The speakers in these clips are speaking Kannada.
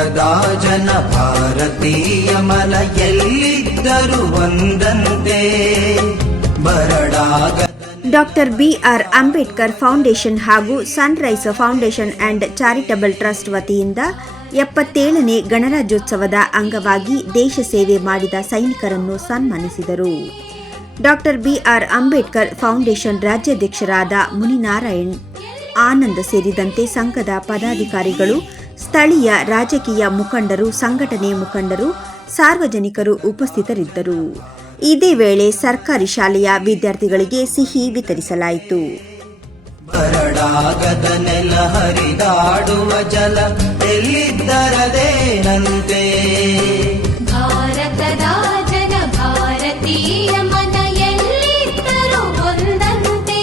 ಭಾರತದ ಜನ ಭಾರತೀಯ ಮಲ ಎಲ್ಲಿದ್ದರೂ ಒಂದಂತೆ ಬರಡಾಗ. ಡಾಕ್ಟರ್ ಬಿಆರ್ ಅಂಬೇಡ್ಕರ್ ಫೌಂಡೇಶನ್ ಹಾಗೂ sunrise foundation and charitable trust ವತಿಯಿಂದ 77ನೇ ಗಣರಾಜ್ಯೋತ್ಸವದ ಅಂಗವಾಗಿ ದೇಶ ಸೇವೆ ಮಾಡಿದ ಸೈನಿಕರನ್ನು ಸನ್ಮಾನಿಸಿದರು. ಡಾಕ್ಟರ್ ಬಿಆರ್ ಅಂಬೇಡ್ಕರ್ ಫೌಂಡೇಶನ್ ರಾಜ್ಯಾಧ್ಯಕ್ಷರಾದ ಮುನಿನಾರಾಯಣ್ ಆನಂದ್ ಸೇರಿದಂತೆ ಸಂಘದ ಪದಾಧಿಕಾರಿಗಳು, ಸ್ಥಳೀಯ ರಾಜಕೀಯ ಮುಖಂಡರು, ಸಂಘಟನೆ ಮುಖಂಡರು, ಸಾರ್ವಜನಿಕರು ಉಪಸ್ಥಿತರಿದ್ದರು. ಇದೇ ವೇಳೆ ಸರ್ಕಾರಿ ಶಾಲೆಯ ವಿದ್ಯಾರ್ಥಿಗಳಿಗೆ ಸಿಹಿ ವಿತರಿಸಲಾಯಿತು. ಬರಡಾಗದ ನೆಲ ಹರಿದಾಡುವ ಜಲ ಎಲ್ಲಿದ್ದರದೇನಂತೆ ಭಾರತದ ಜನ ಭಾರತೀಯ ಮನ ಎಲ್ಲಿದ್ದರೂ ಒಂದಂತೆ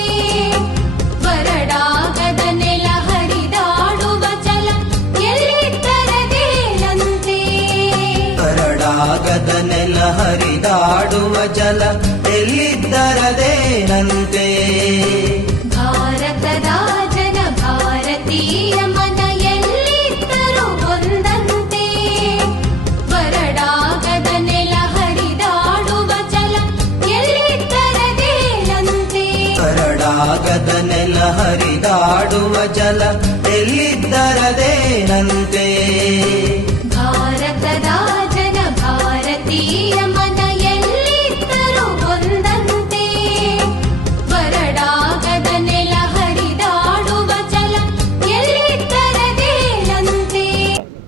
ಬರಡಾಗದ ನೆಲ ಹರಿದಾಡುವ ಜಲ ಎಲ್ಲಿದ್ದರದೇನಂತೆ ಬರಡಾಗದ ನೆಲ ಹರಿದಾಡುವ ಜಲ ಎಲ್ಲಿದ್ದರದೇನಂತೆ ಭಾರತದ ಜನ ಭಾರತೀಯ ಮನ ಎಲ್ಲಿದ್ದರೂ ಒಂದಂತೆ ಬರಡಾಗದ ನೆಲ ಹರಿದಾಡುವ ಜಲ ಎಲ್ಲಿದ್ದರದೇನಂತೆ ಬರಡಾಗದ ನೆಲ ಹರಿದಾಡುವ ಜಲ ಎಲ್ಲಿದ್ದರದೇನಂತೆ ಭಾರತದ ಜನ ಭಾರತೀಯ ಮನ ಎಲ್ಲಿದ್ದರೂ ಒಂದಂತೆ ಬರಡಾಗದ ನೆಲ ಹರಿದಾಡುವ ಜಲ ಎಲ್ಲಿದ್ದರದೇನಂತೆ.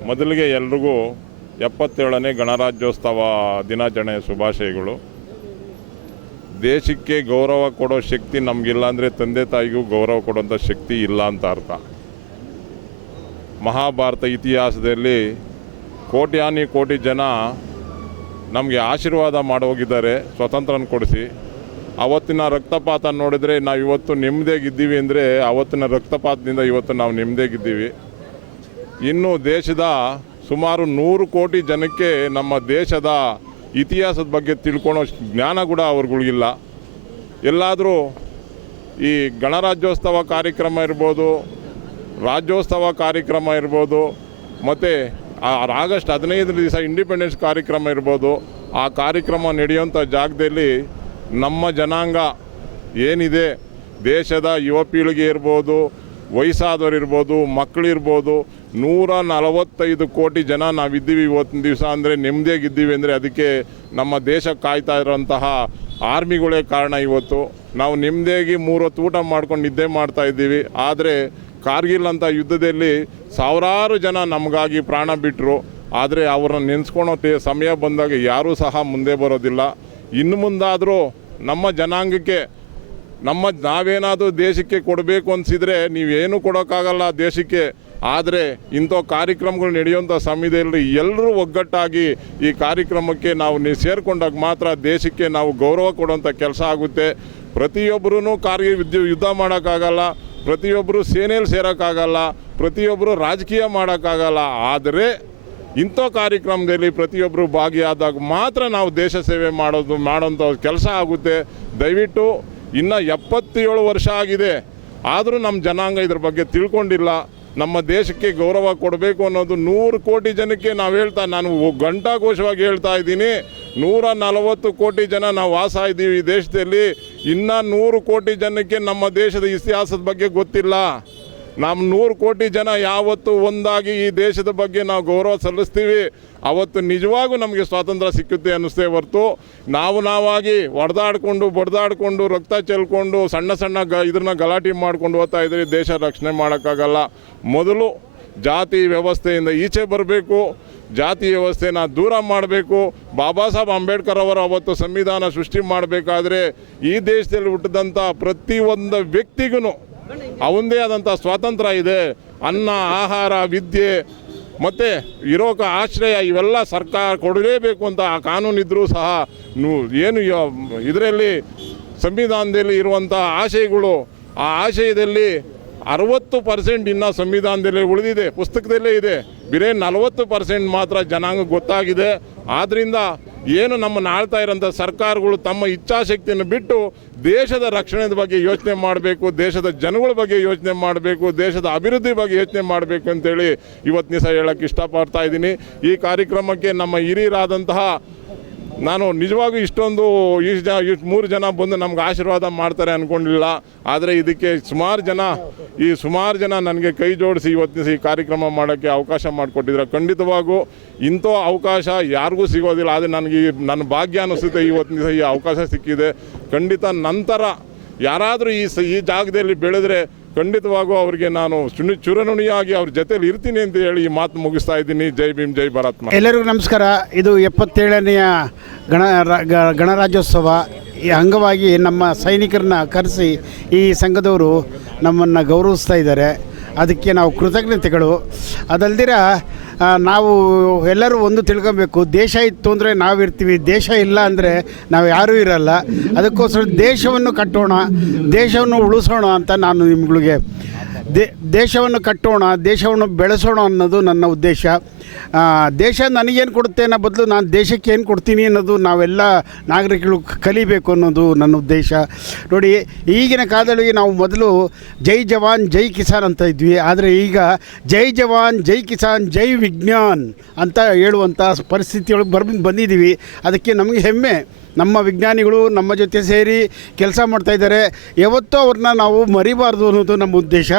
ಮೊದಲಿಗೆ ಎಲ್ರಿಗೂ 77ನೇ ಗಣರಾಜ್ಯೋತ್ಸವ ದಿನಾಚರಣೆಯ ಶುಭಾಶಯಗಳು. ದೇಶಕ್ಕೆ ಗೌರವ ಕೊಡೋ ಶಕ್ತಿ ನಮಗಿಲ್ಲ ಅಂದರೆ ತಂದೆ ತಾಯಿಗೂ ಗೌರವ ಕೊಡೋಂಥ ಶಕ್ತಿ ಇಲ್ಲ ಅಂತ ಅರ್ಥ. ಮಹಾಭಾರತ ಇತಿಹಾಸದಲ್ಲಿ ಕೋಟಿ ಜನ ನಮಗೆ ಆಶೀರ್ವಾದ ಮಾಡೋಗಿದ್ದಾರೆ ಸ್ವತಂತ್ರನ ಕೊಡಿಸಿ. ಅವತ್ತಿನ ರಕ್ತಪಾತ ನೋಡಿದರೆ ನಾವು ಇವತ್ತು ನೆಮ್ಮದಿಯಾಗಿದ್ದೀವಿ ಅಂದರೆ ಅವತ್ತಿನ ರಕ್ತಪಾತದಿಂದ ಇವತ್ತು ನಾವು ನೆಮ್ಮದಿಯಾಗಿದ್ದೀವಿ. ಇನ್ನು ದೇಶದ ಸುಮಾರು 100 ಕೋಟಿ ಜನಕ್ಕೆ ನಮ್ಮ ದೇಶದ ಇತಿಹಾಸದ ಬಗ್ಗೆ ತಿಳ್ಕೊಳೋ ಜ್ಞಾನ ಕೂಡ ಅವ್ರಿಗಳಿಗಿಲ್ಲ. ಎಲ್ಲಾದರೂ ಈ ಗಣರಾಜ್ಯೋತ್ಸವ ಕಾರ್ಯಕ್ರಮ ಇರ್ಬೋದು, ರಾಜ್ಯೋತ್ಸವ ಕಾರ್ಯಕ್ರಮ ಇರ್ಬೋದು, ಮತ್ತು ಆಗಸ್ಟ್ 15 ದಿವಸ ಇಂಡಿಪೆಂಡೆನ್ಸ್ ಕಾರ್ಯಕ್ರಮ ಇರ್ಬೋದು, ಆ ಕಾರ್ಯಕ್ರಮ ನಡೆಯುವಂಥ ಜಾಗದಲ್ಲಿ ನಮ್ಮ ಜನಾಂಗ ಏನಿದೆ, ದೇಶದ ಯುವ ಪೀಳಿಗೆ ಇರ್ಬೋದು, ವಯಸ್ಸಾದವ್ರು ಇರ್ಬೋದು, ಮಕ್ಕಳಿರ್ಬೋದು, 145 ಕೋಟಿ ಜನ ನಾವಿದ್ದೀವಿ ಇವತ್ತಿನ ದಿವಸ ಅಂದರೆ ನೆಮ್ಮದಿಯಾಗಿದ್ದೀವಿ ಅಂದರೆ ಅದಕ್ಕೆ ನಮ್ಮ ದೇಶ ಕಾಯ್ತಾ ಇರೋಂತಹ ಆರ್ಮಿಗಳೇ ಕಾರಣ. ಇವತ್ತು ನಾವು ನೆಮ್ಮದಿಯಾಗಿ 3 ಹೊತ್ತು ಊಟ ಮಾಡ್ಕೊಂಡು ನಿದ್ದೆ ಮಾಡ್ತಾಯಿದ್ದೀವಿ. ಆದರೆ ಕಾರ್ಗಿಲ್ ಅಂತ ಯುದ್ಧದಲ್ಲಿ ಸಾವಿರಾರು ಜನ ನಮಗಾಗಿ ಪ್ರಾಣ ಬಿಟ್ಟರು. ಆದರೆ ಅವ್ರನ್ನ ನೆನೆಸ್ಕೊಳೋ ಸಮಯ ಬಂದಾಗ ಯಾರೂ ಸಹ ಮುಂದೆ ಬರೋದಿಲ್ಲ. ಇನ್ನು ಮುಂದಾದರೂ ನಮ್ಮ ಜನಾಂಗಕ್ಕೆ ನಾವೇನಾದರೂ ದೇಶಕ್ಕೆ ಕೊಡಬೇಕು ಅನಿಸಿದರೆ ನೀವೇನು ಕೊಡೋಕ್ಕಾಗಲ್ಲ ದೇಶಕ್ಕೆ. ಆದರೆ ಇಂಥ ಕಾರ್ಯಕ್ರಮಗಳು ನಡೆಯುವಂಥ ಸಮಯದಲ್ಲಿ ಎಲ್ಲರೂ ಒಗ್ಗಟ್ಟಾಗಿ ಈ ಕಾರ್ಯಕ್ರಮಕ್ಕೆ ನಾವು ಸೇರಿಕೊಂಡಾಗ ಮಾತ್ರ ದೇಶಕ್ಕೆ ನಾವು ಗೌರವ ಕೊಡುವಂಥ ಕೆಲಸ ಆಗುತ್ತೆ. ಪ್ರತಿಯೊಬ್ಬರೂ ಯುದ್ಧ ಮಾಡೋಕ್ಕಾಗಲ್ಲ, ಪ್ರತಿಯೊಬ್ಬರು ಸೇನೆಯಲ್ಲಿ ಸೇರೋಕ್ಕಾಗಲ್ಲ, ಪ್ರತಿಯೊಬ್ಬರು ರಾಜಕೀಯ ಮಾಡೋಕ್ಕಾಗಲ್ಲ. ಆದರೆ ಇಂಥ ಕಾರ್ಯಕ್ರಮದಲ್ಲಿ ಪ್ರತಿಯೊಬ್ಬರು ಭಾಗಿಯಾದಾಗ ಮಾತ್ರ ನಾವು ದೇಶ ಸೇವೆ ಮಾಡೋಂಥ ಕೆಲಸ ಆಗುತ್ತೆ. ದಯವಿಟ್ಟು ಇನ್ನು 77 ವರ್ಷ ಆಗಿದೆ, ಆದರೂ ನಮ್ಮ ಜನಾಂಗ ಇದ್ರ ಬಗ್ಗೆ ತಿಳ್ಕೊಂಡಿಲ್ಲ. ನಮ್ಮ ದೇಶಕ್ಕೆ ಗೌರವ ಕೊಡಬೇಕು ಅನ್ನೋದು 100 ಕೋಟಿ ಜನಕ್ಕೆ ನಾನು ಘಂಟಾಘೋಷವಾಗಿ ಹೇಳ್ತಾ ಇದ್ದೀನಿ. 140 ಕೋಟಿ ಜನ ನಾವು ವಾಸ ಇದ್ದೀವಿ ಈ ದೇಶದಲ್ಲಿ. ಇನ್ನು 100 ಕೋಟಿ ಜನಕ್ಕೆ ನಮ್ಮ ದೇಶದ ಇತಿಹಾಸದ ಬಗ್ಗೆ ಗೊತ್ತಿಲ್ಲ. ನಮ್ಮ 100 ಕೋಟಿ ಜನ ಯಾವತ್ತು ಒಂದಾಗಿ ಈ ದೇಶದ ಬಗ್ಗೆ ನಾವು ಗೌರವ ಸಲ್ಲಿಸ್ತೀವಿ, ಅವತ್ತು ನಿಜವಾಗೂ ನಮಗೆ ಸ್ವಾತಂತ್ರ್ಯ ಸಿಕ್ಕುತ್ತೆ ಅನ್ನಿಸ್ತೇ ಹೊರತು ನಾವಾಗಿ ಬಡ್ದಾಡಿಕೊಂಡು ರಕ್ತ ಚೆಲ್ಕೊಂಡು ಸಣ್ಣ ಇದನ್ನ ಗಲಾಟೆ ಮಾಡ್ಕೊಂಡು ಹೋಗ್ತಾ ಇದ್ದರೆ ದೇಶ ರಕ್ಷಣೆ ಮಾಡೋಕ್ಕಾಗಲ್ಲ. ಮೊದಲು ಜಾತಿ ವ್ಯವಸ್ಥೆಯಿಂದ ಈಚೆ ಬರಬೇಕು, ಜಾತಿ ವ್ಯವಸ್ಥೆನ ದೂರ ಮಾಡಬೇಕು. ಬಾಬಾ ಸಾಹೇಬ್ ಅಂಬೇಡ್ಕರ್ ಅವರು ಅವತ್ತು ಸಂವಿಧಾನ ಸೃಷ್ಟಿ ಮಾಡಬೇಕಾದ್ರೆ ಈ ದೇಶದಲ್ಲಿ ಹುಟ್ಟಿದಂಥ ಪ್ರತಿಯೊಂದು ವ್ಯಕ್ತಿಗೂ ಅವಂದೇ ಆದಂಥ ಸ್ವಾತಂತ್ರ್ಯ ಇದೆ. ಅನ್ನ, ಆಹಾರ, ವಿದ್ಯೆ ಮತ್ತು ಇರೋಕೆ ಆಶ್ರಯ ಇವೆಲ್ಲ ಸರ್ಕಾರ ಕೊಡಲೇಬೇಕು ಅಂತ ಆ ಕಾನೂನಿದ್ರೂ ಸಹ ಏನು ಇದರಲ್ಲಿ ಸಂವಿಧಾನದಲ್ಲಿ ಇರುವಂಥ ಆಶಯಗಳು, ಆ ಆಶಯದಲ್ಲಿ 60% ಇನ್ನೂ ಸಂವಿಧಾನದಲ್ಲೇ ಉಳಿದಿದೆ, ಪುಸ್ತಕದಲ್ಲೇ ಇದೆ. ಬೇರೆ 40% ಮಾತ್ರ ಜನಾಂಗ ಗೊತ್ತಾಗಿದೆ. ಆದ್ದರಿಂದ ಏನು ನಮ್ಮನ್ನು ಆಳ್ತಾ ಇರೋಂಥ ಸರ್ಕಾರಗಳು ತಮ್ಮ ಇಚ್ಛಾಶಕ್ತಿಯನ್ನು ಬಿಟ್ಟು ದೇಶದ ರಕ್ಷಣೆದ ಬಗ್ಗೆ ಯೋಚನೆ ಮಾಡಬೇಕು, ದೇಶದ ಜನಗಳ ಬಗ್ಗೆ ಯೋಚನೆ ಮಾಡಬೇಕು, ದೇಶದ ಅಭಿವೃದ್ಧಿ ಬಗ್ಗೆ ಯೋಚನೆ ಮಾಡಬೇಕು ಅಂತೇಳಿ ಇವತ್ತು ದಿವಸ ಹೇಳೋಕ್ಕೆ ಇಷ್ಟಪಡ್ತಾ ಇದ್ದೀನಿ. ಈ ಕಾರ್ಯಕ್ರಮಕ್ಕೆ ನಮ್ಮ ಹಿರಿಯರಾದಂತಹ, ನಾನು ನಿಜವಾಗೂ ಇಷ್ಟೊಂದು ಇಷ್ಟು 3 ಜನ ಬಂದು ನಮ್ಗೆ ಆಶೀರ್ವಾದ ಮಾಡ್ತಾರೆ ಅಂದ್ಕೊಂಡಿಲ್ಲ. ಆದರೆ ಇದಕ್ಕೆ ಸುಮಾರು ಜನ ನನಗೆ ಕೈ ಜೋಡಿಸಿ ಇವತ್ತಿನ ಈ ಕಾರ್ಯಕ್ರಮ ಮಾಡೋಕ್ಕೆ ಅವಕಾಶ ಮಾಡಿಕೊಟ್ಟಿದ್ದಾರೆ. ಖಂಡಿತವಾಗೂ ಇಂಥ ಅವಕಾಶ ಯಾರಿಗೂ ಸಿಗೋದಿಲ್ಲ. ಆದರೆ ನನಗೆ ನನ್ನ ಭಾಗ್ಯ ಅನ್ನಿಸುತ್ತೆ ಇವತ್ತಿನ ದಿವಸ ಈ ಅವಕಾಶ ಸಿಕ್ಕಿದೆ. ಖಂಡಿತ ನಂತರ ಯಾರಾದರೂ ಈ ಜಾಗದಲ್ಲಿ ಬೆಳೆದ್ರೆ ಖಂಡಿತವಾಗೂ ಅವರಿಗೆ ನಾನು ಚುರನುಣಿಯಾಗಿ ಅವ್ರ ಜೊತೆಲಿ ಇರ್ತೀನಿ ಅಂತ ಹೇಳಿ ಈ ಮಾತು ಮುಗಿಸ್ತಾ ಇದ್ದೀನಿ. ಜೈ ಭೀಮ್, ಜೈ ಭಾರತ್. ಎಲ್ಲರಿಗೂ ನಮಸ್ಕಾರ. ಇದು 77ನೆಯ ಗಣರಾಜ್ಯೋತ್ಸವ. ಈ ಅಂಗವಾಗಿ ನಮ್ಮ ಸೈನಿಕರನ್ನ ಕರೆಸಿ ಈ ಸಂಘದವರು ನಮ್ಮನ್ನು ಗೌರವಿಸ್ತಾ ಇದ್ದಾರೆ. ಅದಕ್ಕೆ ನಾವು ಕೃತಜ್ಞತೆಗಳು. ಅದಲ್ದಿರ ನಾವು ಎಲ್ಲರೂ ಒಂದು ತಿಳ್ಕೊಬೇಕು, ದೇಶ ಇತ್ತು ಅಂದರೆ ನಾವಿರ್ತೀವಿ, ದೇಶ ಇಲ್ಲ ಅಂದರೆ ನಾವು ಯಾರೂ ಇರಲ್ಲ. ಅದಕ್ಕೋಸ್ಕರ ದೇಶವನ್ನು ಕಟ್ಟೋಣ, ದೇಶವನ್ನು ಉಳಿಸೋಣ ಅಂತ ನಾನು ನಿಮ್ಗಳಿಗೆ ದೇಶವನ್ನು ಕಟ್ಟೋಣ, ದೇಶವನ್ನು ಬೆಳೆಸೋಣ ಅನ್ನೋದು ನನ್ನ ಉದ್ದೇಶ. ದೇಶ ನನಗೇನು ಕೊಡುತ್ತೆ ಅನ್ನೋ ಬದಲು ನಾನು ದೇಶಕ್ಕೆ ಏನು ಕೊಡ್ತೀನಿ ಅನ್ನೋದು ನಾವೆಲ್ಲ ನಾಗರಿಕರು ಕಲಿಬೇಕು ಅನ್ನೋದು ನನ್ನ ಉದ್ದೇಶ. ನೋಡಿ, ಈಗಿನ ಕಾಲದಲ್ಲಿ ನಾವು ಮೊದಲು ಜೈ ಜವಾನ್ ಜೈ ಕಿಸಾನ್ ಅಂತ ಇದ್ವಿ. ಆದರೆ ಈಗ ಜೈ ಜವಾನ್ ಜೈ ಕಿಸಾನ್ ಜೈ ವಿಜ್ಞಾನ್ ಅಂತ ಹೇಳುವಂಥ ಪರಿಸ್ಥಿತಿಯೊಳಗೆ ಬಂದಿದ್ದೀವಿ. ಅದಕ್ಕೆ ನಮಗೆ ಹೆಮ್ಮೆ. ನಮ್ಮ ವಿಜ್ಞಾನಿಗಳು ನಮ್ಮ ಜೊತೆ ಸೇರಿ ಕೆಲಸ ಮಾಡ್ತಾಯಿದ್ದಾರೆ. ಯಾವತ್ತೂ ಅವ್ರನ್ನ ನಾವು ಮರಿಬಾರ್ದು ಅನ್ನೋದು ನಮ್ಮ ಉದ್ದೇಶ.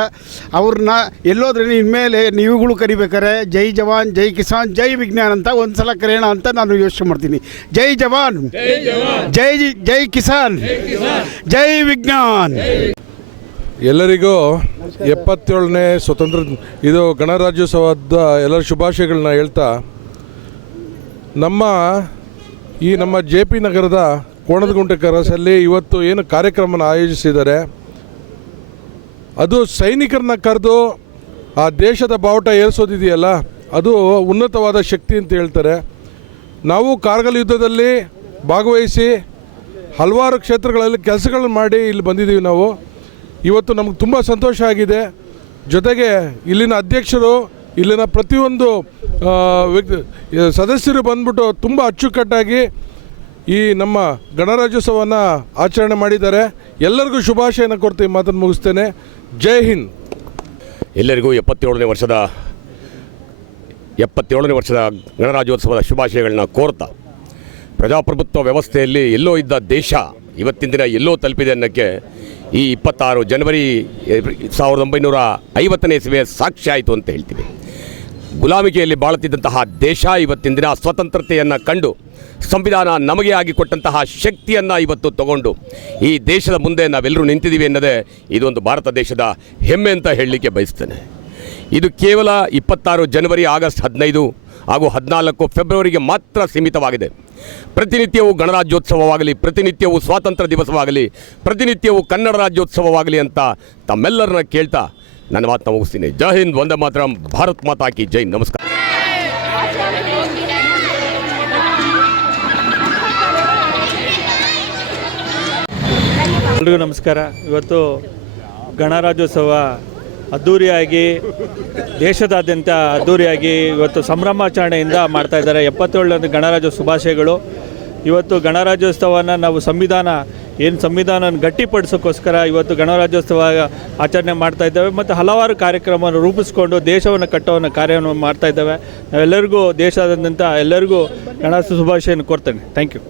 ಅವ್ರನ್ನ ಎಲ್ಲೋದ್ರೆ ಇನ್ಮೇಲೆ ನೀವುಗಳು ಕರಿಬೇಕಾರೆ ಜೈ ಜವಾನ್ ಜೈ ಕಿಸಾನ್ ಜೈ ವಿಜ್ಞಾನ್ ಅಂತ ಒಂದು ಸಲ ಕರೆಯೋಣ ಅಂತ ನಾನು ಯೋಚನೆ ಮಾಡ್ತೀನಿ. ಜೈ ಜವಾನ್ ಜೈ ಕಿಸಾನ್ ಜೈ ವಿಜ್ಞಾನ್. ಎಲ್ಲರಿಗೂ 77ನೇ ಸ್ವತಂತ್ರ ಇದು ಗಣರಾಜ್ಯೋತ್ಸವದ ಎಲ್ಲರ ಶುಭಾಶಯಗಳನ್ನ ಹೇಳ್ತಾ, ನಮ್ಮ JP ನಗರದ ಕೋಣದಗುಂಟೆ ಕರಸಲ್ಲಿ ಇವತ್ತು ಏನು ಕಾರ್ಯಕ್ರಮನ ಆಯೋಜಿಸಿದ್ದಾರೆ, ಅದು ಸೈನಿಕರನ್ನ ಕರೆದು ಆ ದೇಶದ ಬಾವುಟ ಏರಿಸೋದಿದೆಯಲ್ಲ, ಅದು ಉನ್ನತವಾದ ಶಕ್ತಿ ಅಂತ ಹೇಳ್ತಾರೆ. ನಾವು ಕಾರ್ಗಿಲ್ ಯುದ್ಧದಲ್ಲಿ ಭಾಗವಹಿಸಿ ಹಲವಾರು ಕ್ಷೇತ್ರಗಳಲ್ಲಿ ಕೆಲಸಗಳನ್ನು ಮಾಡಿ ಇಲ್ಲಿ ಬಂದಿದ್ದೀವಿ. ನಾವು ಇವತ್ತು ನಮಗೆ ತುಂಬ ಸಂತೋಷ ಆಗಿದೆ. ಜೊತೆಗೆ ಇಲ್ಲಿನ ಅಧ್ಯಕ್ಷರು, ಇಲ್ಲಿನ ಪ್ರತಿಯೊಂದು ಸದಸ್ಯರು ಬಂದ್ಬಿಟ್ಟು ತುಂಬ ಅಚ್ಚುಕಟ್ಟಾಗಿ ಈ ನಮ್ಮ ಗಣರಾಜ್ಯೋತ್ಸವವನ್ನು ಆಚರಣೆ ಮಾಡಿದ್ದಾರೆ. ಎಲ್ಲರಿಗೂ ಶುಭಾಶಯನ ಕೊಡ್ತೀವಿ. ಮಾತನ್ನು ಮುಗಿಸ್ತೇನೆ. ಜೈ ಹಿಂದ್. ಎಲ್ಲರಿಗೂ 77ನೇ ವರ್ಷದ ಗಣರಾಜ್ಯೋತ್ಸವದ ಶುಭಾಶಯಗಳನ್ನ ಕೋರ್ತಾ, ಪ್ರಜಾಪ್ರಭುತ್ವ ವ್ಯವಸ್ಥೆಯಲ್ಲಿ ಎಲ್ಲೋ ಇದ್ದ ದೇಶ ಇವತ್ತಿನ ದಿನ ಎಲ್ಲೋ ತಲುಪಿದೆ ಅನ್ನೋಕ್ಕೆ ಈ 26 ಜನವರಿ 1950ನೇ ಇಸವಿಯ ಸಾಕ್ಷಿ ಆಯಿತು ಅಂತ ಹೇಳ್ತೀವಿ. ಗುಲಾಮಿಕೆಯಲ್ಲಿ ಬಾಳುತ್ತಿದ್ದಂತಹ ದೇಶ ಇವತ್ತಿನ ದಿನ ಸ್ವತಂತ್ರತೆಯನ್ನು ಕಂಡು ಸಂವಿಧಾನ ನಮಗೆ ಆಗಿ ಕೊಟ್ಟಂತಹ ಶಕ್ತಿಯನ್ನು ಇವತ್ತು ತಗೊಂಡು ಈ ದೇಶದ ಮುಂದೆ ನಾವೆಲ್ಲರೂ ನಿಂತಿದ್ದೀವಿ ಅನ್ನೋದೇ ಇದೊಂದು ಭಾರತ ದೇಶದ ಹೆಮ್ಮೆ ಅಂತ ಹೇಳಲಿಕ್ಕೆ ಬಯಸ್ತೇನೆ. ಇದು ಕೇವಲ 26 ಜನವರಿ, ಆಗಸ್ಟ್ 15 ಹಾಗೂ 14 ಫೆಬ್ರವರಿಗೆ ಮಾತ್ರ ಸೀಮಿತವಾಗಿದೆ. ಪ್ರತಿನಿತ್ಯವೂ ಗಣರಾಜ್ಯೋತ್ಸವವಾಗಲಿ, ಪ್ರತಿನಿತ್ಯವೂ ಸ್ವಾತಂತ್ರ್ಯ ದಿವಸವಾಗಲಿ, ಪ್ರತಿನಿತ್ಯವೂ ಕನ್ನಡ ರಾಜ್ಯೋತ್ಸವವಾಗಲಿ ಅಂತ ತಮ್ಮೆಲ್ಲರನ್ನ ಕೇಳ್ತಾ ನನ್ನ ಮಾತನ್ನ ಮುಗಿಸ್ತೀನಿ. ಜೈ ಹಿಂದ್, ವಂದೇ ಮಾತರಂ, ಭಾರತ್ ಮಾತಾ ಕಿ ಜೈ. ನಮಸ್ಕಾರ. ಎಲ್ರಿಗೂ ನಮಸ್ಕಾರ. ಇವತ್ತು ಗಣರಾಜ್ಯೋತ್ಸವ ಅದ್ಧೂರಿಯಾಗಿ ದೇಶದಾದ್ಯಂತ ಅದ್ಧೂರಿಯಾಗಿ ಇವತ್ತು ಸಂಭ್ರಮಾಚರಣೆಯಿಂದ ಮಾಡ್ತಾಯಿದ್ದಾರೆ. 77ನೇ ಗಣರಾಜ್ಯೋತ್ಸವ ಶುಭಾಶಯಗಳು. ಇವತ್ತು ಗಣರಾಜ್ಯೋತ್ಸವನ ನಾವು ಸಂವಿಧಾನ ಗಟ್ಟಿಪಡಿಸೋಕ್ಕೋಸ್ಕರ ಇವತ್ತು ಗಣರಾಜ್ಯೋತ್ಸವ ಆಚರಣೆ ಮಾಡ್ತಾ ಇದ್ದೇವೆ ಮತ್ತು ಹಲವಾರು ಕಾರ್ಯಕ್ರಮವನ್ನು ರೂಪಿಸಿಕೊಂಡು ದೇಶವನ್ನು ಕಟ್ಟುವ ಕಾರ್ಯವನ್ನು ಮಾಡ್ತಾ ಇದ್ದೇವೆ. ನಾವೆಲ್ಲರಿಗೂ ದೇಶಾದ್ಯಂತ ಎಲ್ಲರಿಗೂ ಗಣರಾಜ್ಯೋತ್ಸವ ಶುಭಾಶಯನ ಕೋರ್ತೇನೆ. Thank you.